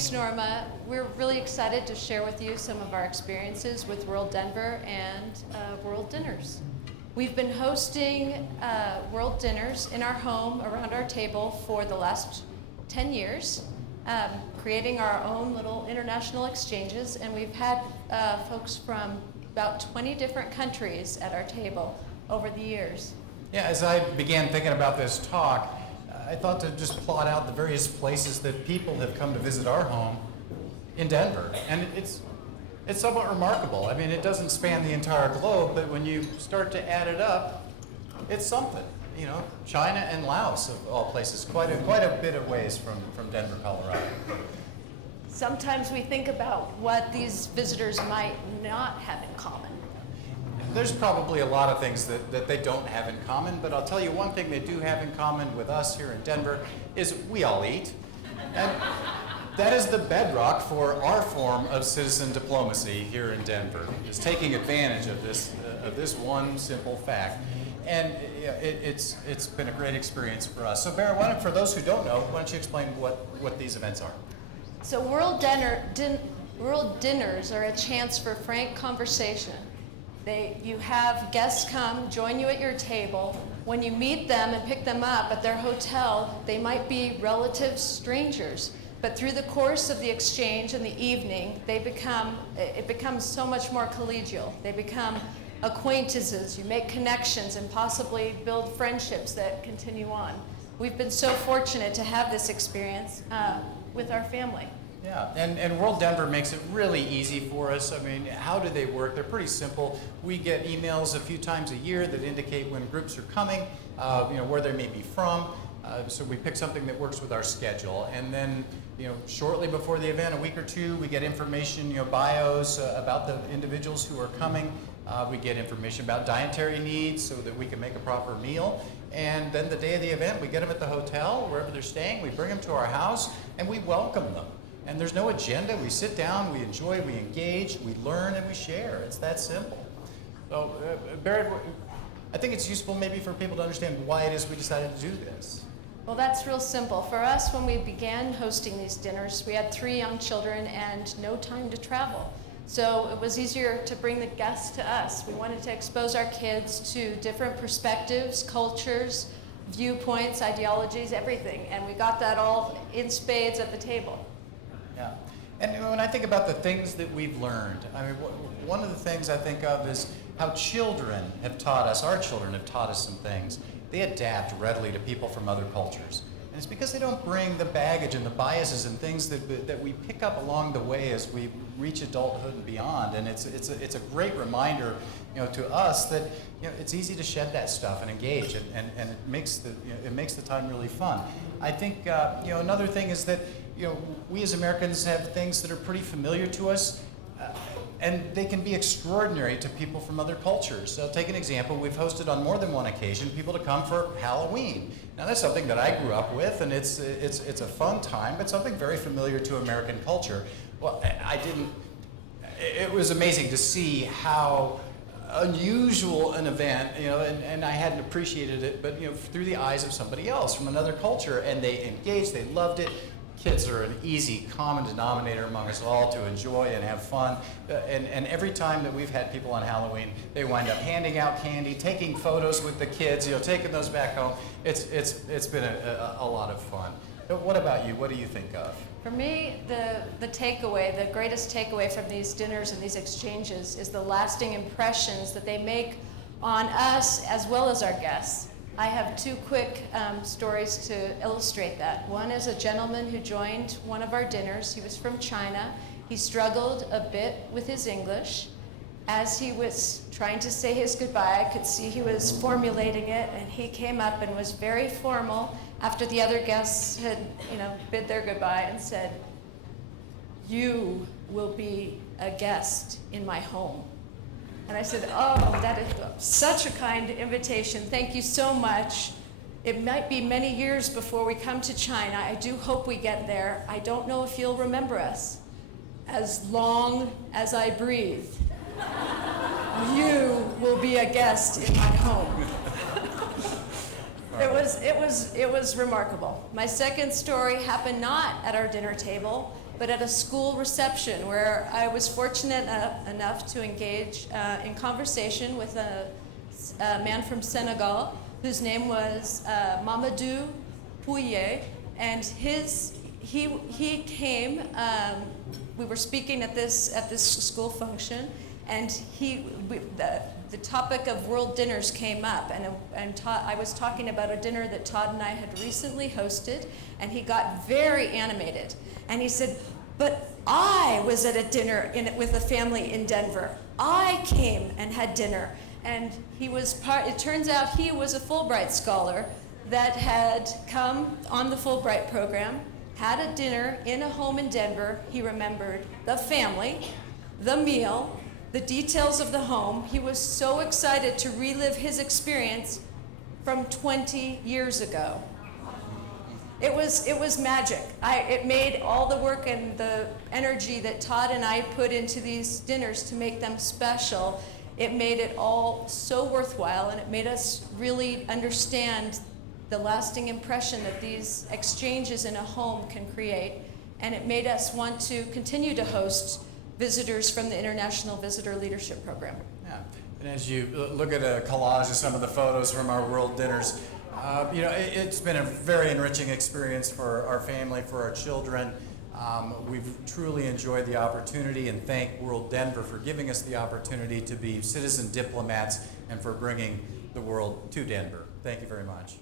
Thanks, Norma. We're really excited to share with you some of our experiences with WorldDenver and World Dinners. We've been hosting World Dinners in our home around our table for the last 10 years, creating our own little international exchanges, and we've had folks from about 20 different countries at our table over the years. Yeah, as I began thinking about this talk, I thought to just plot out the various places that people have come to visit our home in Denver. And it's somewhat remarkable. I mean, it doesn't span the entire globe, but when you start to add it up, it's something. You know, China and Laos, of all places, quite a bit of ways from Denver, Colorado. Sometimes we think about what these visitors might not have in common. There's probably a lot of things that they don't have in common, but I'll tell you one thing they do have in common with us here in Denver is we all eat. And that is the bedrock for our form of citizen diplomacy here in Denver, is taking advantage of this one simple fact. And it's been a great experience for us. So Baret, for those who don't know, why don't you explain what these events are? So World Dinners are a chance for frank conversation. You have guests come, join you at your table. When you meet them and pick them up at their hotel, they might be relatives, strangers. But through the course of the exchange in the evening, it becomes so much more collegial. They become acquaintances. You make connections and possibly build friendships that continue on. We've been so fortunate to have this experience with our family. Yeah, and WorldDenver makes it really easy for us. I mean, how do they work? They're pretty simple. We get emails a few times a year that indicate when groups are coming, where they may be from. So we pick something that works with our schedule. And then, shortly before the event, a week or two, we get information, bios about the individuals who are coming. We get information about dietary needs so that we can make a proper meal. And then the day of the event, we get them at the hotel, wherever they're staying. We bring them to our house, and we welcome them. And there's no agenda. We sit down, we enjoy, we engage, we learn, and we share. It's that simple. So, Baret, I think it's useful maybe for people to understand why it is we decided to do this. Well, that's real simple. For us, when we began hosting these dinners, we had 3 young children and no time to travel. So it was easier to bring the guests to us. We wanted to expose our kids to different perspectives, cultures, viewpoints, ideologies, everything. And we got that all in spades at the table. Yeah, and when I think about the things that we've learned, I mean, one of the things I think of is how children have taught us, our children have taught us some things. They adapt readily to people from other cultures. And it's because they don't bring the baggage and the biases and things that we pick up along the way as we reach adulthood and beyond. And it's a great reminder, to us that it's easy to shed that stuff and engage, and it makes the time really fun. I think another thing is that we as Americans have things that are pretty familiar to us, and they can be extraordinary to people from other cultures. So take an example. We've hosted on more than one occasion people to come for Halloween. Now that's something that I grew up with, and it's a fun time, but something very familiar to American culture. Well, it was amazing to see how unusual an event, and I hadn't appreciated it, but through the eyes of somebody else from another culture, and they engaged, they loved it. Kids are an easy common denominator among us all to enjoy and have fun. And every time that we've had people on Halloween, they wind up handing out candy, taking photos with the kids, taking those back home. It's been a lot of fun. But what about you? What do you think of? For me, the greatest takeaway from these dinners and these exchanges is the lasting impressions that they make on us as well as our guests. I have 2 quick stories to illustrate that. One is a gentleman who joined one of our dinners. He was from China. He struggled a bit with his English. As he was trying to say his goodbye, I could see he was formulating it, and he came up and was very formal after the other guests had, bid their goodbye, and said, "You will be a guest in my home." And I said, "Oh, that is such a kind invitation. Thank you so much. It might be many years before we come to China. I do hope we get there. I don't know if you'll remember us. As long as I breathe, you will be a guest in my home." It was remarkable. My second story happened not at our dinner table. but at a school reception where I was fortunate enough to engage in conversation with a man from Senegal whose name was Mamadou Pouye, and he came. We were speaking at this school function, and the topic of world dinners came up, and I was talking about a dinner that Todd and I had recently hosted, and he got very animated, and he said, "But I was at a dinner with a family in Denver. I came and had dinner." And it turns out he was a Fulbright scholar that had come on the Fulbright program, had a dinner in a home in Denver. He remembered the family, the meal, the details of the home. He was so excited to relive his experience from 20 years ago. It was magic. It made all the work and the energy that Todd and I put into these dinners to make them special. It made it all so worthwhile, and it made us really understand the lasting impression that these exchanges in a home can create. And it made us want to continue to host visitors from the International Visitor Leadership Program. Yeah. And as you look at a collage of some of the photos from our World Dinners, it's been a very enriching experience for our family, for our children. We've truly enjoyed the opportunity, and thank WorldDenver for giving us the opportunity to be citizen diplomats and for bringing the world to Denver. Thank you very much.